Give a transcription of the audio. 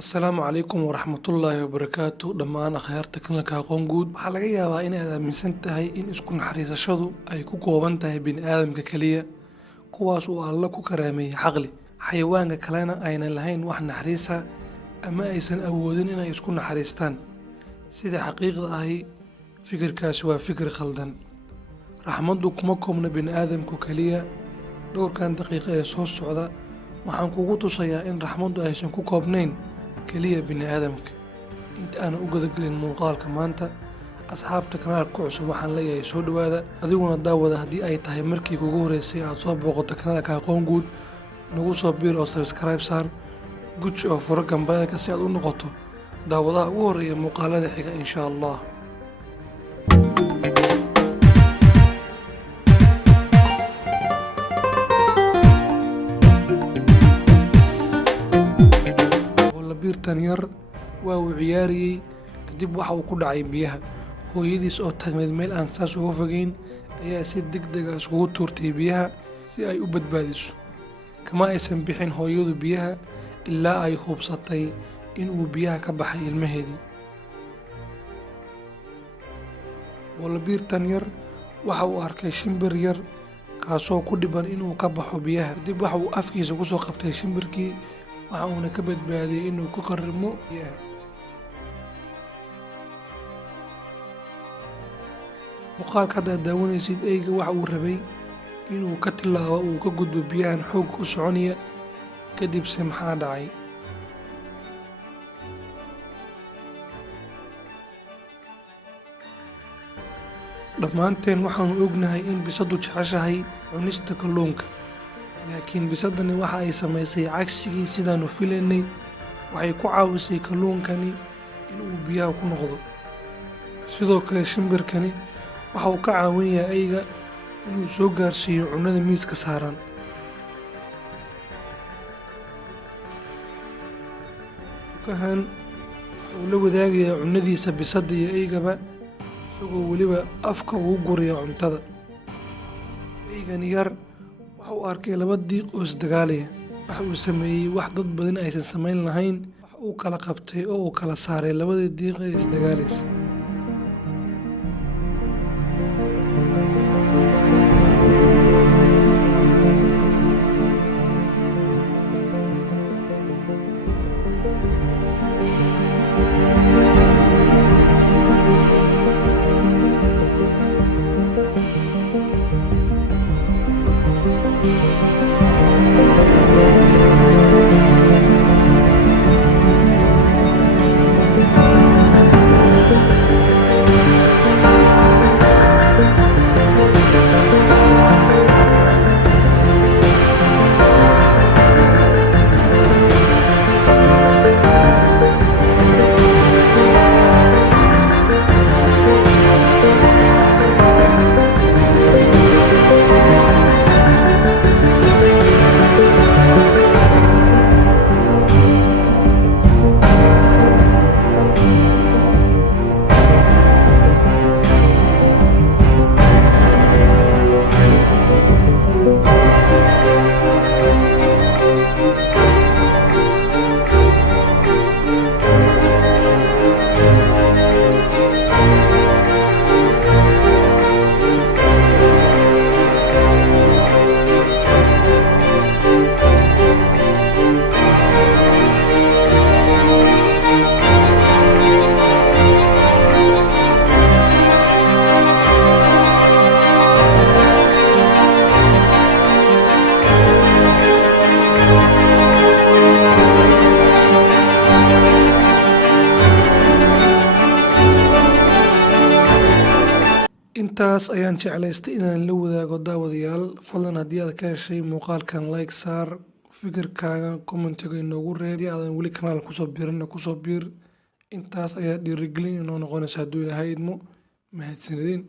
Asalaamu calaykum waraxmatullaahi wabarakaatu dhammaan akhyaarta kanalka aqoon guud waxaa laga yaabaa inaad aaminsan tahay in isku naxariisashadu ay ku kooban tahay bini'aadamka keliya kuwaas oo Alle ku karaameeyey caqli xayawaanka kalena aynan lahayn wax naxariisa ama aysan awoodin inay isku naxariistaan sida xaqiiqda ahi fikirkaasi waa fikir khaldan raxmaddu kuma koobna bini'aadamku keliya dhowrkan daqiiqo ee soo socda waxaan kugu tusayaa in raxmaddu aysan ku koobnayn keliya bini'aadamka inta aan u gudagelin muuqaalka maanta asxaabta kanaalka ku cusub waxaan leeyahay soo dhowaada adiguna daawada haddii ay tahay markii kugu horeysay aad soo booqato kanaalka aqoon guud nagu soo biir oo subscribe saar guji oo furo gambalelka si aad u noqoto daawadaha ugu horeeya muuqaalada xiga insha allah biirtan yar waa uu ciyaariyey kadib waxa uu ku dhacay biyaha hooyadiis oo taagneed meel aan saas uga fogeyn ayaa si degdeg ah iskugu tuurtay biyaha si ay u badbaadiso kama aysan bixin hooyadu biyaha ilaa ay hubsatay in uu biyaha ka baxay ilmaheedii boolabiirtan yar waxa uu arkay shimbir yar kaasoo ku dhiban inuu ka baxo biyaha kadib waxa uu afkiisa kusoo qabtay shimbirkii waxa uuna ka badbaadiyey inuu ku qarrimo biyaha muuqaalka haddaad daawanaysid eyga waxa uu rabay inuu ka tilaabo uu ka gudbo biyahan xoog u soconaya kadibse maxaa dhacay dhammaanteen waxaanu ognahay in bisadu jeceshahay cunista kalluunka laakiin bisadani waxa ay samaysay cagsigii sidaanu filaynay waxay ku caawisay kalluunkani inuu biyaha ku noqdo sidoo kale shimbirkani waxa uu ka caawinayaa eyga inuu soo gaarsiiyo cunnada miiska saaran dukahan waxa uu la wadaagayaa cunnadiisa bisada iyo eygaba isagoo weliba afka ugu guraya cuntada eygani yar waxa uu arkay laba diiq oo isdagaalaya waxa uu sameeyey wax dad badan aysan samayn lahayn waxa uu kala qabtay oo uu kala saaray labadii diiq ee isdagaalaysa intaas ayaan jeclaystay inaan la wadaago daawadayaal fadlan haddii aad ka heshay muuqaalkan like saar fikirkaaga commentiga inoogu reeb haddii aadan weli kanaal kusoo biirina kusoo biir intaas ayaa dhiirigelin inoo noqonaysa hadduu ilaahay idmo mahadsanidin